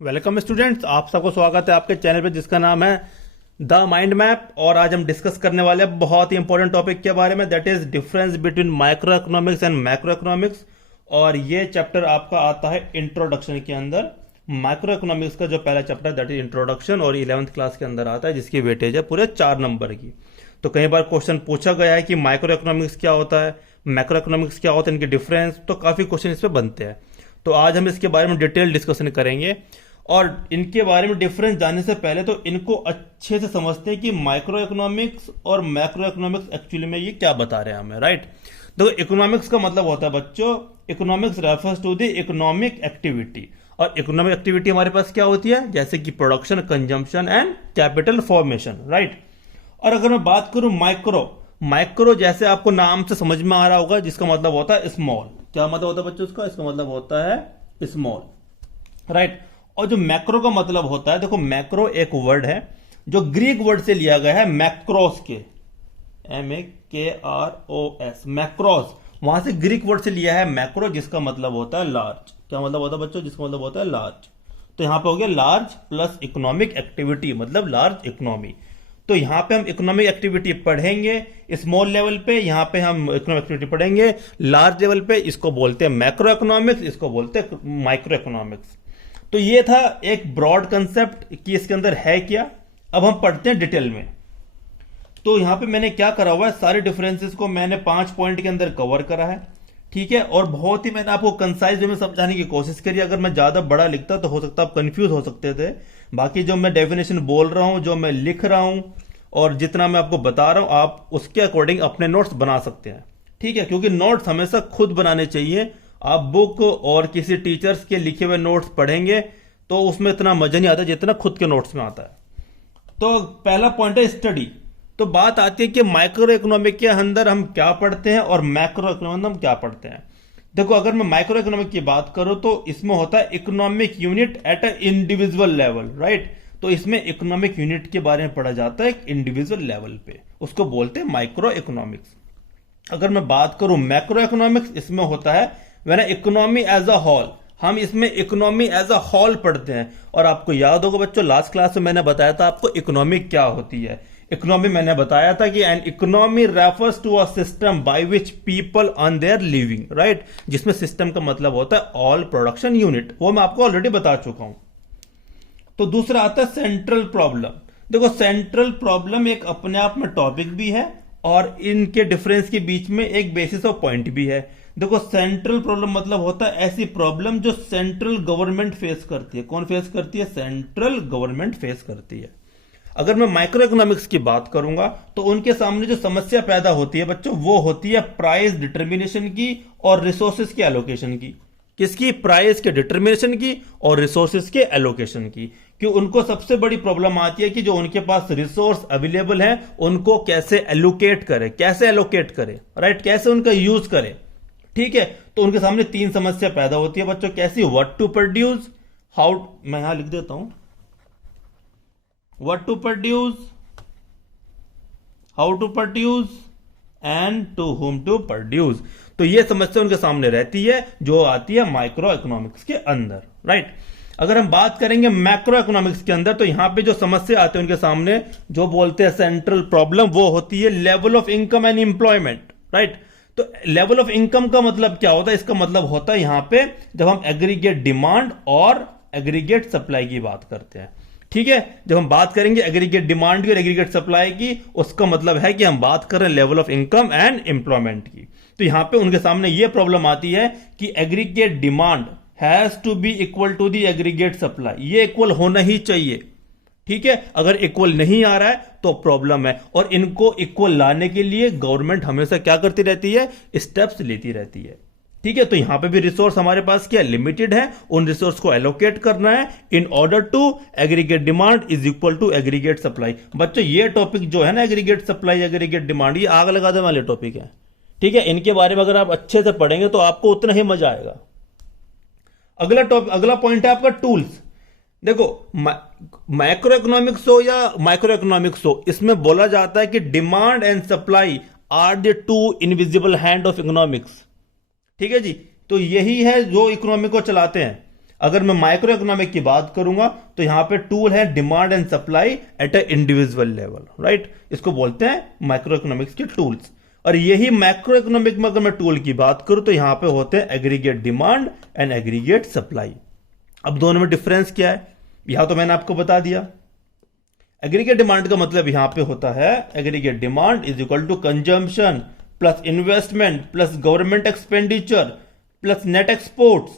Welcome students, आप सबको स्वागत है आपके चैनल पे जिसका नाम है द माइंड मैप। और आज हम डिस्कस करने वाले हैं बहुत ही इंपॉर्टेंट टॉपिक के बारे में, that is difference between micro economics and macro economics. और ये चैप्टर आपका आता है इंट्रोडक्शन के अंदर। माइक्रो इकोनॉमिक्स का जो पहला चैप्टर दैट इज इंट्रोडक्शन और 11th क्लास के अंदर आता है, जिसकी वेटेज है पूरे 4 नंबर की। तो कई बार क्वेश्चन पूछा गया है कि माइक्रो इकोनॉमिक्स क्या होता है, मैक्रो इकोनॉमिक्स क्या होता है, इनके डिफरेंस। तो काफी क्वेश्चन इस पे बनते हैं। तो आज हम इसके बारे में डिटेल डिस्कशन करेंगे। और इनके बारे में डिफरेंस जानने से पहले तो इनको अच्छे से समझते हैं कि माइक्रो इकोनॉमिक्स और मैक्रो इकोनॉमिक्स एक्चुअली में ये क्या बता रहे हैं हमें, राइट। देखो, इकोनॉमिक्स का मतलब होता है बच्चों, economics refers to the economic activity. और इकोनॉमिक एक्टिविटी हमारे पास क्या होती है, जैसे कि production, consumption and capital formation, right. और अगर मैं बात करूं माइक्रो जैसे आपको नाम से समझ में आ रहा होगा, जिसका मतलब होता है स्मॉल। क्या मतलब होता है बच्चों इसका? इसका मतलब होता है स्मॉल, राइट। और जो मैक्रो का मतलब होता है, देखो मैक्रो एक वर्ड है जो ग्रीक वर्ड से लिया गया है, मैक्रोस के, MAKROS, मैक्रोस। वहां से ग्रीक वर्ड से लिया है मैक्रो, जिसका मतलब होता है लार्ज। क्या मतलब होता है बच्चों? जिसका मतलब होता है लार्ज। तो यहां पे हो गया लार्ज प्लस इकोनॉमिक एक्टिविटी, मतलब लार्ज इकोनॉमी। तो यहां पे हम इकोनॉमिक एक्टिविटी पढ़ेंगे स्मॉल लेवल पे, यहां पे हम इकोनॉमिक एक्टिविटी पढ़ेंगे लार्ज लेवल पे। इसको बोलते हैं मैक्रो इकोनॉमिक्स, इसको बोलते हैं माइक्रो इकोनॉमिक्स। तो ये था एक ब्रॉड कंसेप्ट कि इसके अंदर है क्या। अब हम पढ़ते हैं डिटेल में। तो यहां पे मैंने क्या करा हुआ है, सारे डिफरेंसेस को मैंने 5 पॉइंट के अंदर कवर करा है, ठीक है। और बहुत ही मैंने आपको कंसाइज वे में समझाने की कोशिश करी। अगर मैं ज्यादा बड़ा लिखता तो हो सकता आप कंफ्यूज हो सकते थे। बाकी जो मैं डेफिनेशन बोल रहा हूं, जो मैं लिख रहा हूं और जितना मैं आपको बता रहा हूं, आप उसके अकॉर्डिंग अपने नोट्स बना सकते हैं, ठीक है। क्योंकि नोट्स हमेशा खुद बनाने चाहिए। आप बुक और किसी टीचर्स के लिखे हुए नोट्स पढ़ेंगे तो उसमें इतना मजा नहीं आता जितना खुद के नोट्स में आता है। तो पहला पॉइंट है स्टडी। तो बात आती है कि माइक्रो इकोनॉमिक के अंदर हम क्या पढ़ते हैं और मैक्रो इकोनॉमिक हम क्या पढ़ते हैं। देखो, अगर मैं माइक्रो इकोनॉमिक की बात करूं तो इसमें होता है economic unit at a individual level, right. तो इसमें इकोनॉमिक यूनिट के बारे में पढ़ा जाता है एक इंडिविजुअल लेवल पे, उसको बोलते हैं माइक्रो इकोनॉमिक्स। अगर मैं बात करूं मैक्रो इकोनॉमिक्स, इसमें होता है when economy as a whole. हम इसमें इकोनॉमी एज अ होल पढ़ते हैं। और आपको याद होगा बच्चों, लास्ट क्लास में मैंने बताया था आपको इकोनॉमी क्या होती है। इकोनॉमी मैंने बताया था कि an economy refers to a system by which people earn their living, right. जिसमें सिस्टम का मतलब होता है ऑल प्रोडक्शन यूनिट, वो मैं आपको ऑलरेडी बता चुका हूं। तो दूसरा आता है सेंट्रल प्रॉब्लम। देखो, सेंट्रल प्रॉब्लम एक अपने आप में टॉपिक भी है और इनके डिफरेंस के बीच में एक बेसिस ऑफ पॉइंट भी है। देखो, सेंट्रल प्रॉब्लम मतलब होता है ऐसी प्रॉब्लम जो सेंट्रल गवर्नमेंट फेस करती है। कौन फेस करती है? सेंट्रल गवर्नमेंट फेस करती है। अगर मैं माइक्रो इकोनॉमिक्स की बात करूंगा तो उनके सामने जो समस्या पैदा होती है बच्चों, वो होती है प्राइस डिटर्मिनेशन की और रिसोर्सेज के एलोकेशन की। किसकी? प्राइस के डिटर्मिनेशन की और रिसोर्सेज के एलोकेशन की। कि उनको सबसे बड़ी प्रॉब्लम आती है कि जो उनके पास रिसोर्स अवेलेबल है उनको कैसे एलोकेट करे, कैसे एलोकेट करे, राइट, कैसे उनका यूज करे, ठीक है। तो उनके सामने 3 समस्या पैदा होती है बच्चों। कैसी? व्हाट टू प्रोड्यूस, हाउ, मैं यहां लिख देता हूं, what to produce, how to produce and to whom to produce. तो ये समस्या उनके सामने रहती है जो आती है माइक्रो इकोनॉमिक्स के अंदर, राइट। अगर हम बात करेंगे मैक्रो इकोनॉमिक्स के अंदर, तो यहां पे जो समस्या आती है उनके सामने, जो बोलते हैं सेंट्रल प्रॉब्लम, वो होती है level of income and employment, right. तो लेवल ऑफ इनकम का मतलब क्या होता है? इसका मतलब होता है यहां पे जब हम एग्रीगेट डिमांड और एग्रीगेट सप्लाई की बात करते हैं, ठीक है। जब हम बात करेंगे एग्रीगेट डिमांड की और एग्रीगेट सप्लाई की, उसका मतलब है कि हम बात कर रहे हैं level of income and employment की। तो यहां पे उनके सामने यह प्रॉब्लम आती है कि aggregate demand has to be equal to the aggregate supply. ये इक्वल होना ही चाहिए, ठीक है। अगर इक्वल नहीं आ रहा है तो प्रॉब्लम है। और इनको इक्वल लाने के लिए गवर्नमेंट हमेशा क्या करती रहती है? स्टेप्स लेती रहती है, ठीक है। तो यहां पे भी रिसोर्स हमारे पास क्या लिमिटेड है, उन रिसोर्स को एलोकेट करना है in order to aggregate demand is equal to aggregate supply. बच्चों, ये टॉपिक जो है ना, एग्रीगेट सप्लाई, एग्रीगेट डिमांड, ये आग लगा देने वाले टॉपिक है, ठीक है। इनके बारे में अगर आप अच्छे से पढ़ेंगे तो आपको उतना ही मजा आएगा। अगला पॉइंट है आपका टूल्स। देखो, मैक्रो इकोनॉमिक्स हो या माइक्रो इकोनॉमिक्स हो, इसमें बोला जाता है कि demand and supply are the 2 invisible hand of economics, ठीक है जी। तो यही है जो इकोनॉमी को चलाते हैं। अगर मैं माइक्रो इकोनॉमिक की बात करूंगा तो यहां पे टूल है demand and supply at a individual level, right. इसको बोलते हैं माइक्रो इकोनॉमिक्स के टूल्स। और यही मैक्रो इकोनॉमिक में अगर मैं टूल की बात करूं तो यहां पे होते हैं aggregate demand and aggregate supply. अब दोनों में डिफरेंस क्या है, यहां तो मैंने आपको बता दिया। एग्रीगेट डिमांड का मतलब यहां पे होता है aggregate demand is equal to consumption plus investment plus government expenditure plus net exports,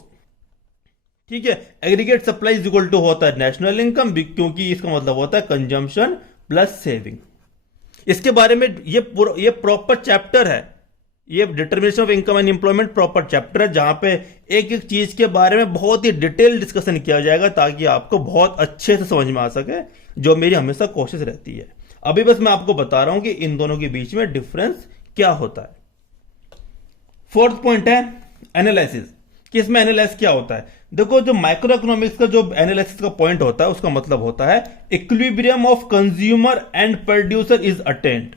ठीक है। Aggregate supply is equal to होता है नेशनल इनकम, क्योंकि इसका मतलब होता है कंजम्पशन प्लस सेविंग। इसके बारे में ये प्रॉपर चैप्टर है, ये determination of income and employment proper chapter है, जहां पे एक एक चीज के बारे में बहुत ही डिटेल डिस्कशन किया जाएगा ताकि आपको बहुत अच्छे से समझ में आ सके, जो मेरी हमेशा कोशिश रहती है। अभी बस मैं आपको बता रहा हूं कि इन दोनों के बीच में डिफरेंस क्या होता है। फोर्थ पॉइंट है एनालिसिस, कि इसमें एनालाइज क्या होता है। देखो, जो माइक्रो इकोनॉमिक्स का जो एनालिसिस का पॉइंट होता है उसका मतलब होता है equilibrium of consumer and producer is attend.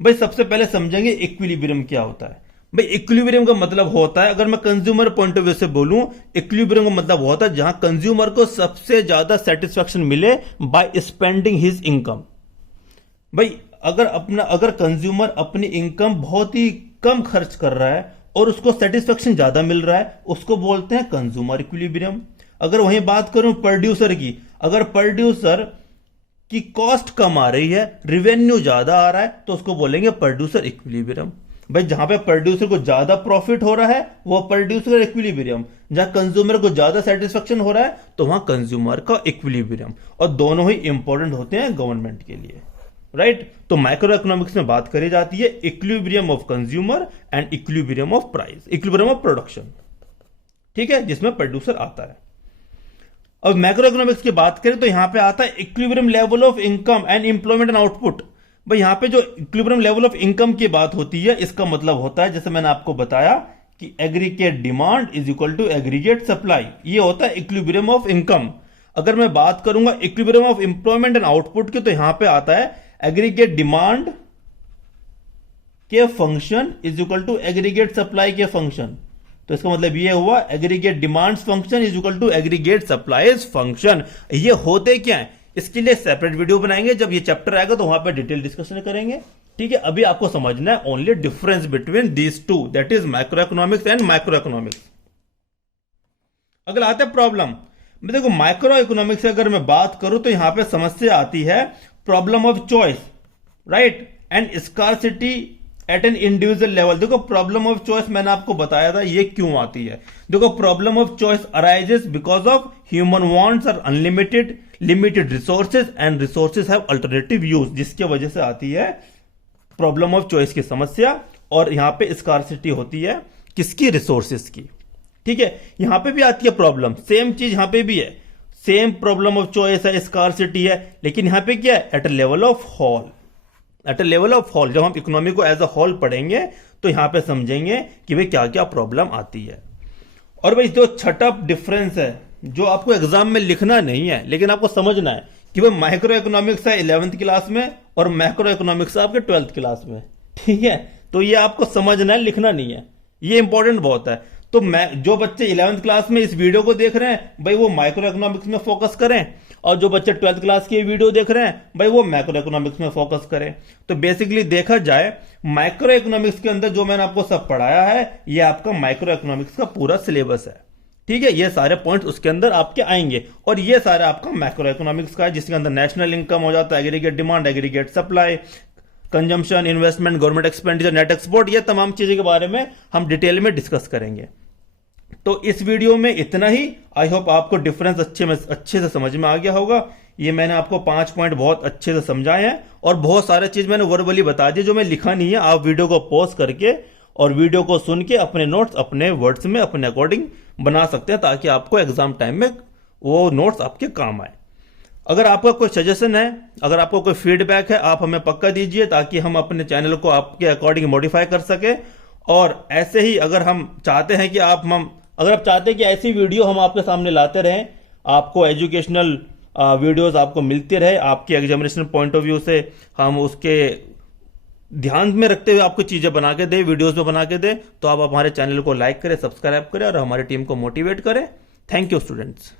भाई सबसे पहले समझेंगे इक्विलिब्रियम क्या होता है। भाई इक्विलिब्रियम का मतलब होता है, अगर मैं कंज्यूमर पॉइंट ऑफ व्यू से बोलूं, इक्विलिब्रियम का मतलब होता है जहां कंज्यूमर को सबसे ज्यादा सेटिस्फैक्शन मिले बाय स्पेंडिंग हिज इनकम। भाई अगर कंज्यूमर अपनी इनकम बहुत ही कम खर्च कर रहा है और उसको सेटिस्फेक्शन ज्यादा मिल रहा है, उसको बोलते हैं कंज्यूमर इक्विलिब्रियम। अगर वहीं बात करूं प्रोड्यूसर की, अगर प्रोड्यूसर की कॉस्ट कम आ रही है, रिवेन्यू ज्यादा आ रहा है, तो उसको बोलेंगे प्रोड्यूसर इक्विलिब्रियम। भाई जहां पे प्रोड्यूसर को ज्यादा प्रॉफिट हो रहा है वो प्रोड्यूसर इक्विलिब्रियम, जहां कंज्यूमर को ज्यादा सेटिस्फेक्शन हो रहा है तो वहां कंज्यूमर का इक्विलिब्रियम। और दोनों ही इंपॉर्टेंट होते हैं गवर्नमेंट के लिए, राइट। तो माइक्रो इकोनॉमिक्स में बात करी जाती है equilibrium of consumer and equilibrium of price, equilibrium of production, ठीक है, जिसमें प्रोड्यूसर आता है। अब मैक्रो इकोनॉमिक्स की बात करें तो यहां पे आता है equilibrium level of income and employment and output. भाई यहां पे जो इक्विलिब्रियम लेवल ऑफ इनकम की बात होती है, इसका मतलब होता है, जैसे मैंने आपको बताया कि aggregate demand is equal to aggregate supply, ये होता है इक्विलिब्रियम ऑफ इनकम। अगर मैं बात करूंगा equilibrium of employment and output की, तो यहां पे आता है एग्रीगेट डिमांड के function is equal to aggregate supply के फंक्शन। तो इसका मतलब ये हुआ aggregate demand function is equal to aggregate supply's function. ये होते क्या है, इसके लिए सेपरेट वीडियो बनाएंगे, जब ये चैप्टर आएगा तो वहां पर डिटेल डिस्कशन करेंगे, ठीक है। अभी आपको समझना है only difference between these two, that is micro economics and micro economics. अगला आता है प्रॉब्लम। देखो माइक्रो इकोनॉमिक्स से अगर मैं बात करूं तो यहां पे समस्या आती है problem of choice, right, and scarcity at an individual level. देखो प्रॉब्लम ऑफ चॉइस मैंने आपको बताया था ये क्यों आती है। देखो problem of choice arises because of human wants are unlimited, limited resources and resources have alternative use, जिसकी वजह से आती है प्रॉब्लम ऑफ चॉइस की समस्या। और यहां पे स्कार्सिटी होती है किसकी, रिसोर्सेज की, ठीक है। यहां पे भी आती है प्रॉब्लम, सेम चीज यहां पे भी है, सेम प्रॉब्लम ऑफ चॉइस है, स्कार्सिटी है, लेकिन यहां पे क्या है, at a level of whole, at a level of whole. जब हम इकोनॉमी को एज अ होल पढ़ेंगे तो यहां पे समझेंगे कि भाई क्या क्या प्रॉब्लम आती है। और भाई जो छठा डिफरेंस है जो आपको एग्जाम में लिखना नहीं है लेकिन आपको समझना है कि भाई माइक्रो इकोनॉमिक्स है 11th क्लास में और मैक्रो इकोनॉमिक्स है आपके 12th क्लास में, ठीक है। तो ये आपको समझना है, लिखना नहीं है, ये इंपॉर्टेंट बहुत है। तो मैं जो बच्चे 11th क्लास में इस वीडियो को देख रहे हैं भाई वो माइक्रो इकोनॉमिक्स में फोकस करें, और जो बच्चे 12th क्लास की वीडियो देख रहे हैं भाई वो मैक्रो इकोनॉमिक्स में फोकस करें। तो बेसिकली देखा जाए माइक्रो इकोनॉमिक्स के अंदर जो मैंने आपको सब पढ़ाया है ये आपका माइक्रो इकोनॉमिक्स का पूरा सिलेबस है, ठीक है। ये सारे पॉइंट्स उसके अंदर आपके आएंगे और ये सारे आपका मैक्रो इकोनॉमिक्स का है, जिसके अंदर नेशनल इनकम हो जाता है, aggregate demand, aggregate supply, consumption, investment, government expenditure, net export, ये तमाम चीजें के बारे में हम डिटेल में डिस्कस करेंगे। तो इस वीडियो में इतना ही। आई होप आपको डिफरेंस अच्छे से समझ में आ गया होगा। ये मैंने आपको 5 पॉइंट बहुत अच्छे से समझाए हैं और बहुत सारे चीज मैंने वर्बली बता दी जो मैं लिखा नहीं है। आप वीडियो को पॉज करके और वीडियो को सुन के अपने नोट्स अपने वर्ड्स में अपने अकॉर्डिंग बना सकते हैं ताकि आपको एग्जाम टाइम में वो नोट्स आपके काम आए। अगर आपका कोई सजेशन है, अगर आपको कोई फीडबैक है, आप हमें पक्का दीजिए ताकि हम अपने चैनल को आपके अकॉर्डिंग मॉडिफाई कर सके। और ऐसे ही अगर हम चाहते हैं कि अगर आप चाहते हैं कि ऐसी वीडियो हम आपके सामने लाते रहें, आपको एजुकेशनल वीडियोस आपको मिलते रहे, आपके एग्जामिनेशन पॉइंट ऑफ व्यू से हम उसके ध्यान में रखते हुए आपको चीजें बना के दे, वीडियोस में बना के दे, तो आप हमारे चैनल को लाइक करें, सब्सक्राइब करें और हमारी टीम को मोटिवेट करें थैंक यू स्टूडेंट्स।